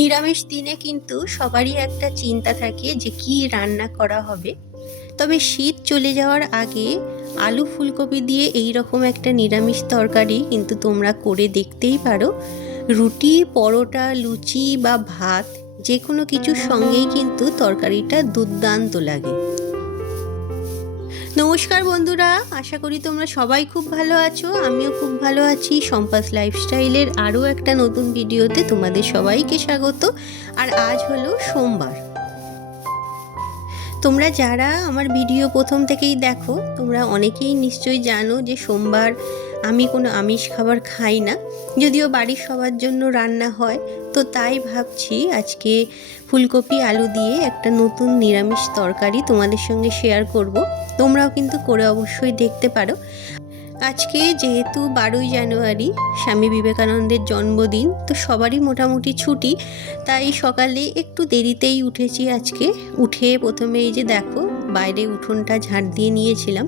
নিরামিষ দিনে কিন্তু সবারই একটা চিন্তা থাকে যে কি রান্না করা হবে। তবে শীত চলে যাওয়ার আগে আলু ফুলকপি দিয়ে এই রকম একটা নিরামিষ তরকারি কিন্তু তোমরা করে দেখতেই পারো। রুটি, পরোটা, লুচি বা ভাত যে কোনো কিছুর সঙ্গেই কিন্তু তরকারিটা দুর্দান্ত লাগে। নমস্কার বন্ধুরা, আশা করি তোমরা সবাই খুব ভালো আছো। আমিও খুব ভালো আছি। সম্পাস লাইফস্টাইলের আরও একটা নতুন ভিডিওতে তোমাদের সবাইকে স্বাগত। আর আজ হলো সোমবার। তোমরা যারা আমার ভিডিও প্রথম থেকেই দেখো তোমরা অনেকেই নিশ্চয়ই জানো যে সোমবার আমি কোনো আমিষ খাবার খাই না, যদিও বাড়ির সবার জন্য রান্না হয়। তো তাই ভাবছি আজকে ফুলকপি আলু দিয়ে একটা নতুন নিরামিষ তরকারি তোমাদের সঙ্গে শেয়ার করব। তোমরাও কিন্তু করে অবশ্যই দেখতে পারো। আজকে যেহেতু 12ই জানুয়ারি স্বামী বিবেকানন্দের জন্মদিন, তো সবারই মোটামুটি ছুটি, তাই সকালে একটু দেরিতেই উঠেছি আজকে। উঠে প্রথমে এই যে দেখো বাইরে উঠোনটা ঝাড় দিয়ে নিয়েছিলাম,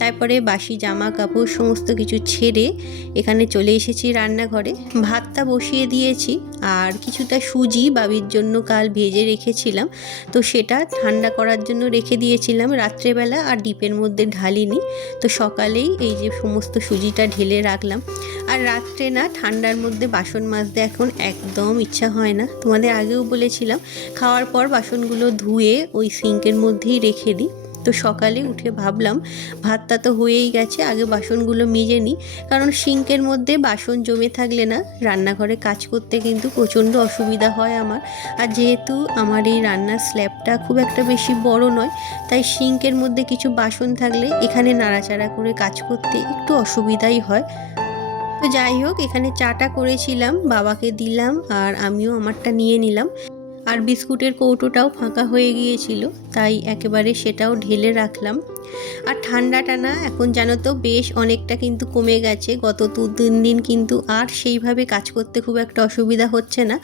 তারপরে বাসি জামা কাপড় সমস্ত কিছু ছেড়ে এখানে চলে এসেছি রান্নাঘরে। ভাতটা বসিয়ে দিয়েছি, আর কিছুটা সুজি বাবির জন্য কাল ভেজে রেখেছিলাম, তো সেটা ঠান্ডা করার জন্য রেখে দিয়েছিলাম রাত্রেবেলা, আর ডিপের মধ্যে ঢালিনি। তো সকালেই এই যে সমস্ত সুজিটা ঢেলে রাখলাম। আর রাত্রে না ঠান্ডার মধ্যে বাসন মাজতে এখন একদম ইচ্ছা হয় না, তোমাদের আগেও বলেছিলাম। খাওয়ার পর বাসনগুলো ধুয়ে ওই সিঙ্কের মধ্যেই রেখে দিই। তো সকালে উঠে ভাবলাম ভাতটা তো হয়েই গেছে, আগে বাসনগুলো মেজে নিই, কারণ সিঙ্কের মধ্যে বাসন জমে থাকলে না রান্নাঘরে কাজ করতে কিন্তু প্রচণ্ড অসুবিধা হয় আমার। আর যেহেতু আমার এই রান্নার স্ল্যাবটা খুব একটা বেশি বড় নয়, তাই সিঙ্কের মধ্যে কিছু বাসন থাকলে এখানে নাড়াচাড়া করে কাজ করতে একটু অসুবিধাই হয়। তো যাই হোক, এখানে চাটা করেছিলাম, বাবাকে দিলাম আর আমিও আমারটা নিয়ে নিলাম। আর বিস্কুটের কৌটোটাও ফাঁকা হয়ে গিয়েছিল, তাই একেবারে সেটাও ঢেলে রাখলাম। আর ঠান্ডাটা না এখন জানো তো বেশ অনেকটা কিন্তু কমে গেছে। গত 2-3 দিন কিন্তু আর সেইভাবে কাজ করতে খুব একটা অসুবিধা হচ্ছে না।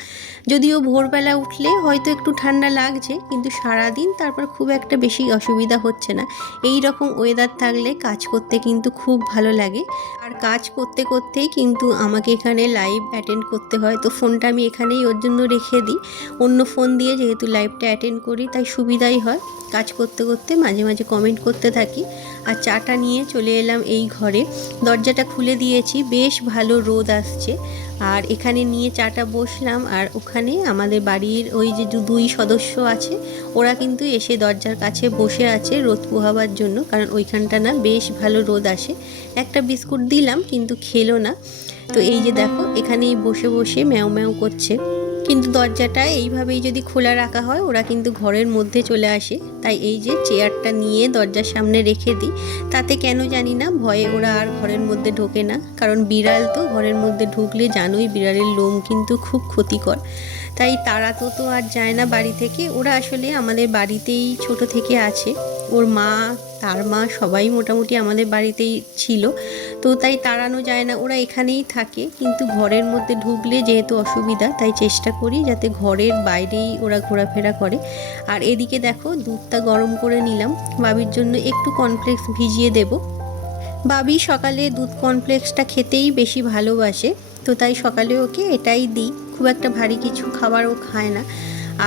যদিও ভোরবেলা উঠলে হয়তো একটু ঠান্ডা লাগছে, কিন্তু সারাদিন তারপর খুব একটা বেশি অসুবিধা হচ্ছে না। এই রকম ওয়েদার থাকলে কাজ করতে কিন্তু খুব ভালো লাগে। আর কাজ করতে করতেই কিন্তু আমাকে এখানে লাইভ অ্যাটেন্ড করতে হয়, তো ফোনটা আমি এখানেই ওর জন্য রেখে দিই। অন্য ফোন দিয়ে যেহেতু লাইভটা অ্যাটেন্ড করি তাই সুবিধাই হয়। কাজ করতে করতে মাঝে মাঝে কমেন্ট করতে থাকি। আর চাটা নিয়ে চলে এলাম এই ঘরে, দরজাটা খুলে দিয়েছি, বেশ ভালো রোদ আসছে। আর এখানে নিয়ে চাটা বসলাম, আর ওখানে আমাদের বাড়ির ওই যে 2 সদস্য আছে, ওরা কিন্তু এসে দরজার কাছে বসে আছে রোদ পোহাবার জন্য, কারণ ওইখানটা না বেশ ভালো রোদ আসে। একটা বিস্কুট দিলাম কিন্তু খেলো না। তো এই যে দেখো এখানেই বসে বসে ম্যাও ম্যাও করছে। কিন্তু দরজাটা এইভাবেই যদি খোলা রাখা হয় ওরা কিন্তু ঘরের মধ্যে চলে আসে, তাই এই যে চেয়ারটা নিয়ে দরজার সামনে রেখে দিই। তাতে কেন জানি না ভয়ে ওরা আর ঘরের মধ্যে ঢোকে না, কারণ বিড়াল তো ঘরের মধ্যে ঢুকলে জানোই বিড়ালের লোম কিন্তু খুব ক্ষতিকর। তাই তারা তো আর যায় না বাড়ি থেকে। ওরা আসলে আমাদের বাড়িতেই ছোট থেকে আছে, ওর মা, তার মা সবাই মোটামুটি আমাদের বাড়িতেই ছিল, তো তাই তাড়ানো যায় না, ওরা এখানেই থাকে। কিন্তু ঘরের মধ্যে ঢুকলে যেহেতু অসুবিধা, তাই চেষ্টা করি যাতে ঘরের বাইরেই ওরা ঘোরাফেরা করে। আর এদিকে দেখো দুধটা গরম করে নিলাম, বাবির জন্য একটু কর্নফ্লেক্স ভিজিয়ে দেব। বাবি সকালে দুধ কর্নফ্লেক্সটা খেতেই বেশি ভালোবাসে, তো তাই সকালে ওকে এটাই দিই। খুব একটা ভারী কিছু খাবার ও খায় না।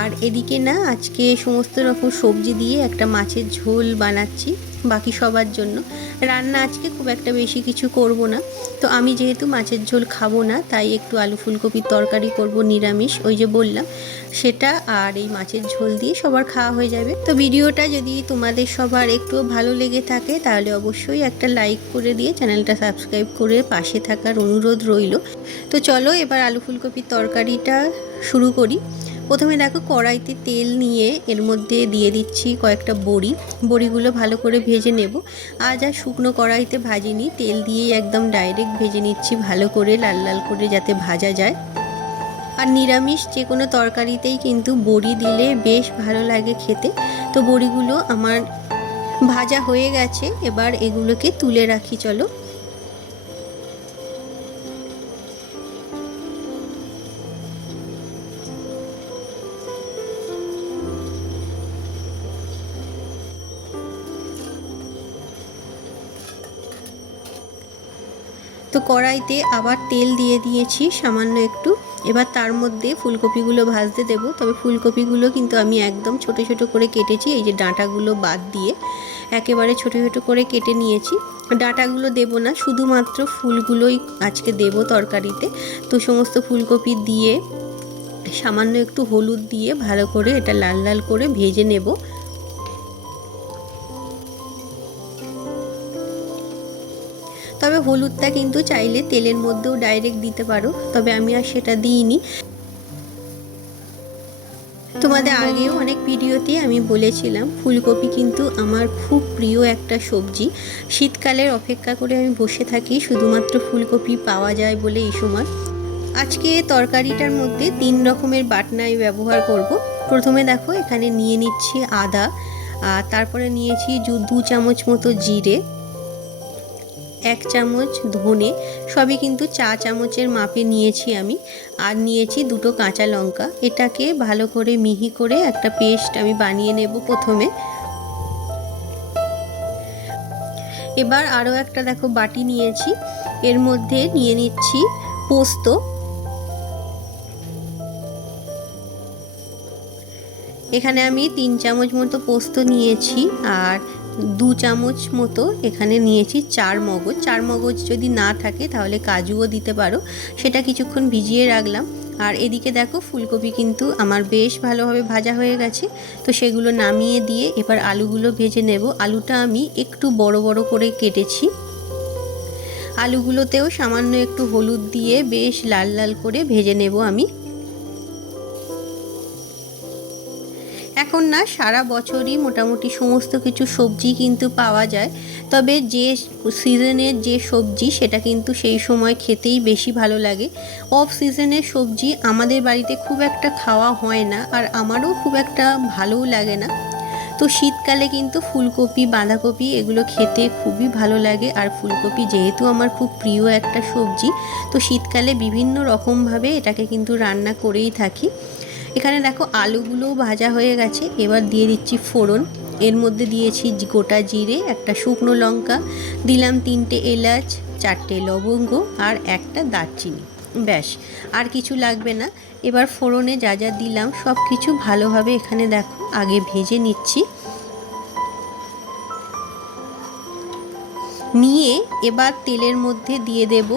আর এদিকে না আজকে সমস্ত রকম সবজি দিয়ে একটা মাছের ঝোল বানাচ্ছি বাকি সবার জন্য। রান্না আজকে খুব একটা বেশি কিছু করব না, তো আমি যেহেতু মাছের ঝোল খাবো না তাই একটু আলু ফুলকপির তরকারি করব নিরামিষ, ওই যে বললাম সেটা। আর এই মাছের ঝোল দিয়ে সবার খাওয়া হয়ে যাবে। তো ভিডিওটা যদি তোমাদের সবার একটু ভালো লেগে থাকে তাহলে অবশ্যই একটা লাইক করে দিয়ে চ্যানেলটা সাবস্ক্রাইব করে পাশে থাকার অনুরোধ রইল। তো চলো এবার আলু ফুলকপির তরকারিটা শুরু করি। প্রথমে দেখো কড়াইতে তেল নিয়ে এর মধ্যে দিয়ে দিচ্ছি কয়েকটা বড়ি। বড়িগুলো ভালো করে ভেজে নেব। আজ আর শুকনো কড়াইতে ভাজিনি, তেল দিয়েই একদম ডাইরেক্ট ভেজে নিচ্ছি ভালো করে, লাল লাল করে যাতে ভাজা যায়। আর নিরামিষ যে কোনো তরকারিতেই কিন্তু বড়ি দিলে বেশ ভালো লাগে খেতে। তো বড়িগুলো আমার ভাজা হয়ে গেছে, এবার এগুলোকে তুলে রাখি চলো। তো কড়াইতে আবার তেল দিয়ে দিয়েছি সামান্য একটু। এবার তার মধ্যে ফুলকপিগুলো ভাজতে দেব। তবে ফুলকপিগুলো কিন্তু আমি একদম ছোট ছোট করে কেটেছি, এই যে ডাঁটাগুলো বাদ দিয়ে একেবারে ছোট ছোট করে কেটে নিয়েছি। ডাঁটাগুলো দেব না, শুধুমাত্র ফুলগুলোই আজকে দেব তরকারিতে। তো সমস্ত ফুলকপি দিয়ে সামান্য একটু হলুদ দিয়ে ভালো করে এটা লাল লাল করে ভেজে নেব। তবে হলুদটা কিন্তু চাইলে তেলের মধ্যেও ডাইরেক্ট দিতে পারো, তবে আমি আর সেটা দিইনি। তোমাদের আগেও অনেক ভিডিওতে আমি বলেছিলাম ফুলকপি কিন্তু আমার খুব প্রিয় একটা সবজি। শীতকালের অপেক্ষা করে আমি বসে থাকি শুধুমাত্র ফুলকপি পাওয়া যায় বলে এই সময়। আজকে তরকারিটার মধ্যে 3 রকমের বাটনা আমি ব্যবহার করব। প্রথমে দেখো এখানে নিয়ে নিচ্ছি আদা, আর তারপরে নিয়েছি 2 চামচ মতো জিরে, 1 চামচ ধনে, সবই কিন্তু চা চামচের মাপে নিয়েছি আমি। আর নিয়েছি 2টো কাঁচা লঙ্কা। এটাকে ভালো করে মিহি করে একটা পেস্ট আমি বানিয়ে নেব প্রথমে। এবার আরও একটা দেখো বাটি নিয়েছি, এর মধ্যে নিয়ে নিচ্ছি পোস্ত। এখানে আমি 3 চামচ মতো পোস্ত নিয়েছি, আর 2 চামচ মতো এখানে নিয়েছি চার মগজ যদি না থাকে তাহলে কাজুও দিতে পারো, সেটা কিছুক্ষণ ভিজিয়ে রাখলাম। আর এদিকে দেখো ফুলকপি কিন্তু আমার বেশ ভালোভাবে ভাজা হয়ে গেছে, তো সেগুলো নামিয়ে দিয়ে এবার আলুগুলো ভেজে নেব। আলুটা আমি একটু বড় বড় করে কেটেছি। আলুগুলোতেও সামান্য একটু হলুদ দিয়ে বেশ লাল লাল করে ভেজে নেব আমি। এখন না সারা বছরই মোটামুটি সমস্ত কিছু সবজি কিন্তু পাওয়া যায়, তবে যে সিজনের যে সবজি সেটা কিন্তু সেই সময় খেতেই বেশি ভালো লাগে। অফ সিজনের সবজি আমাদের বাড়িতে খুব একটা খাওয়া হয় না, আর আমারও খুব একটা ভালোও লাগে না। তো শীতকালে কিন্তু ফুলকপি, বাঁধাকপি এগুলো খেতে খুবই ভালো লাগে। আর ফুলকপি যেহেতু আমার খুব প্রিয় একটা সবজি, তো শীতকালে বিভিন্ন রকমভাবে এটাকে কিন্তু রান্না করেই থাকি। এখানে দেখো আলুগুলোও ভাজা হয়ে গেছে। এবার দিয়ে দিচ্ছি ফোড়ন। এর মধ্যে দিয়েছি গোটা জিরে, একটা শুকনো লঙ্কা, দিলাম 3টে এলাচ, 4টে লবঙ্গ আর একটা দারচিনি। ব্যাস, আর কিছু লাগবে না। এবার ফোড়নে যা যা দিলাম সব কিছু ভালোভাবে এখানে দেখো আগে ভেজে নিচ্ছি। নিয়ে এবার তেলের মধ্যে দিয়ে দেব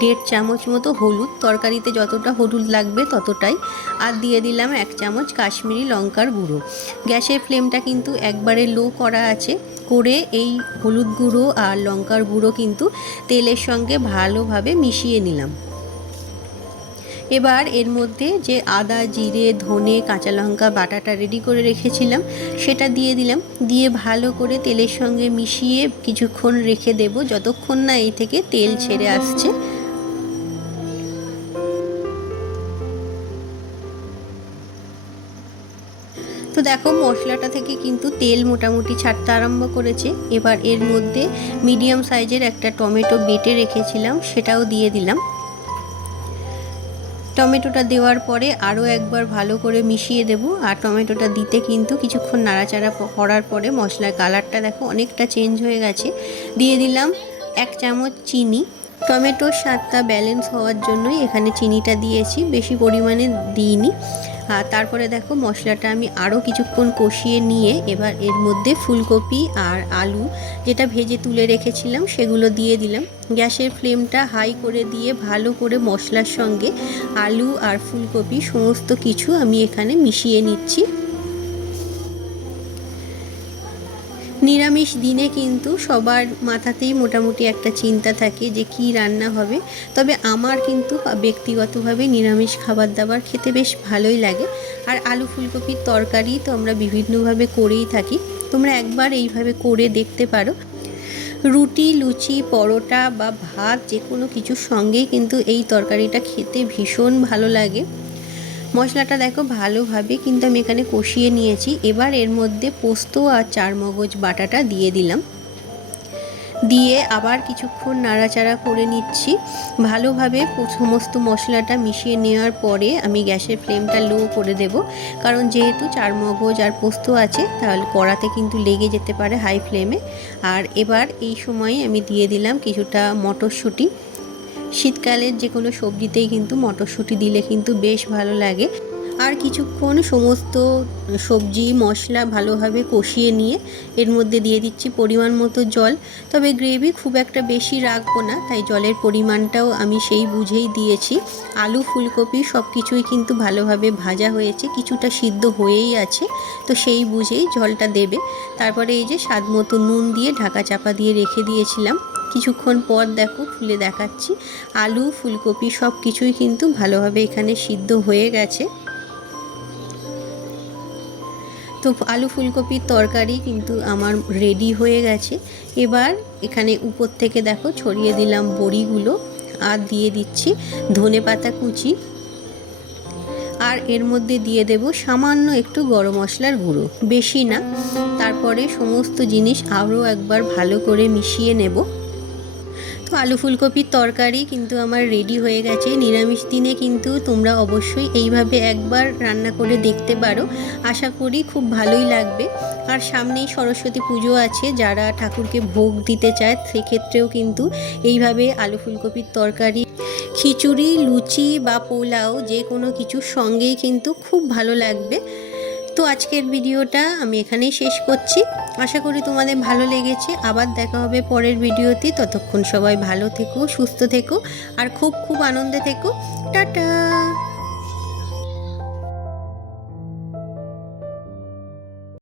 1.5 চামচ মতো হলুদ, তরকারিতে যতটা হলুদ লাগবে ততটাই। আর দিয়ে দিলাম 1 চামচ কাশ্মীরি লঙ্কার গুঁড়ো। গ্যাসের ফ্লেমটা কিন্তু একবারে লো করা আছে, করে এই হলুদ গুঁড়ো আর লঙ্কার গুঁড়ো কিন্তু তেলের সঙ্গে ভালোভাবে মিশিয়ে নিলাম। এবার এর মধ্যে যে আদা, জিরে, ধনে, কাঁচা লঙ্কা বাটাটা রেডি করে রেখেছিলাম সেটা দিয়ে দিলাম। দিয়ে ভালো করে তেলের সঙ্গে মিশিয়ে কিছুক্ষণ রেখে দেব, যতক্ষণ না এই থেকে তেল ছেড়ে আসছে। তো দেখো মশলাটা থেকে কিন্তু তেল মোটামুটি ছাড়তে আরম্ভ করেছে। এবার এর মধ্যে মিডিয়াম সাইজের একটা টমেটো বেটে রেখেছিলাম সেটাও দিয়ে দিলাম। টমেটোটা দেওয়ার পরে আরও একবার ভালো করে মিশিয়ে দেব। আর টমেটোটা দিতে কিন্তু কিছুক্ষণ নাড়াচাড়া করার পরে মশলার কালারটা দেখো অনেকটা চেঞ্জ হয়ে গেছে। দিয়ে দিলাম 1 চামচ চিনি। টমেটোর স্বাদটা ব্যালেন্স হওয়ার জন্যই এখানে চিনিটা দিয়েছি, বেশি পরিমাণে দিইনি। আর তারপরে দেখো মশলাটা আমি আরও কিছুক্ষণ কষিয়ে নিয়ে এবার এর মধ্যে ফুলকপি আর আলু যেটা ভেজে তুলে রেখেছিলাম সেগুলো দিয়ে দিলাম। গ্যাসের ফ্লেমটা হাই করে দিয়ে ভালো করে মশলার সঙ্গে আলু আর ফুলকপি সমস্ত কিছু আমি এখানে মিশিয়ে নিচ্ছি। নিরামিষ দিনে কিন্তু সবার মাথাতেই মোটামুটি একটা চিন্তা থাকে যে কি রান্না হবে, তবে আমার কিন্তু ব্যক্তিগতভাবে নিরামিষ খাবার দাবার খেতে বেশ ভালোই লাগে। আর আলু ফুলকপির তরকারি তো আমরা বিভিন্নভাবে করেই থাকি, তোমরা একবার এইভাবে করে দেখতে পারো। রুটি, লুচি, পরোটা বা ভাত যে কোনো কিছুর সঙ্গেই কিন্তু এই তরকারিটা খেতে ভীষণ ভালো লাগে। মশলাটা দেখো ভালোভাবে কিন্তু আমি এখানে কষিয়ে নিয়েছি। এবার এর মধ্যে পোস্ত আর 4 মগজ বাটাটা দিয়ে দিলাম। দিয়ে আবার কিছুক্ষণ নাড়াচাড়া করে নিচ্ছি। ভালোভাবে সমস্ত মশলাটা মিশিয়ে নেওয়ার পরে আমি গ্যাসের ফ্লেমটা লো করে দেব, কারণ যেহেতু 4 মগজ আর পোস্ত আছে তাহলে কড়াতে কিন্তু লেগে যেতে পারে হাই ফ্লেমে। আর এবার এই সময়ে আমি দিয়ে দিলাম কিছুটা মটরশুঁটি। শীতকালের যে কোনো সবজিতেই কিন্তু মটরশুঁটি দিলে কিন্তু বেশ ভালো লাগে। আর কিছুক্ষণ সমস্ত সবজি মশলা ভালোভাবে কষিয়ে নিয়ে এর মধ্যে দিয়ে দিচ্ছি পরিমাণ মতো জল। তবে গ্রেভি খুব একটা বেশি রাখবো না, তাই জলের পরিমাণটাও আমি সেই বুঝেই দিয়েছি। আলু ফুলকপি সব কিছুই কিন্তু ভালোভাবে ভাজা হয়েছে, কিছুটা সিদ্ধ হয়েই আছে, তো সেই বুঝেই জলটা দেবে। তারপরে এই যে স্বাদ মতো নুন দিয়ে ঢাকা চাপা দিয়ে রেখে দিয়েছিলাম। কিছুক্ষণ পর দেখো খুলে দেখাচ্ছি, আলু ফুলকপি সব কিছুই কিন্তু ভালোভাবে এখানে সিদ্ধ হয়ে গেছে। তো আলু ফুলকপির তরকারি কিন্তু আমার রেডি হয়ে গেছে। এবার এখানে উপর থেকে দেখো ছড়িয়ে দিলাম বড়িগুলো, আর দিয়ে দিচ্ছি ধনেপাতা কুচি, আর এর মধ্যে দিয়ে দেব সামান্য একটু গরম মশলার গুঁড়ো, বেশি না। তারপরে সমস্ত জিনিস আরও একবার ভালো করে মিশিয়ে নেব। তো আলু ফুলকপির তরকারি কিন্তু আমার রেডি হয়ে গেছে। নিরামিষ দিনে কিন্তু তোমরা অবশ্যই এইভাবে একবার রান্না করে দেখতে পারো, আশা করি খুব ভালোই লাগবে। আর সামনেই সরস্বতী পুজো আছে, যারা ঠাকুরকে ভোগ দিতে চায় সেক্ষেত্রেও কিন্তু এইভাবে আলু ফুলকপির তরকারি খিচুড়ি, লুচি বা পোলাও যে কোনো কিছুর সঙ্গেই কিন্তু খুব ভালো লাগবে। তো আজকের ভিডিওটা আমি এখানেই শেষ করছি। আশা করি তোমাদের ভালো লেগেছে। আবার দেখা হবে পরের ভিডিওতে। ততক্ষণ সবাই ভালো থেকো, সুস্থ থেকো, আর খুব খুব আনন্দে থেকো। টাটা।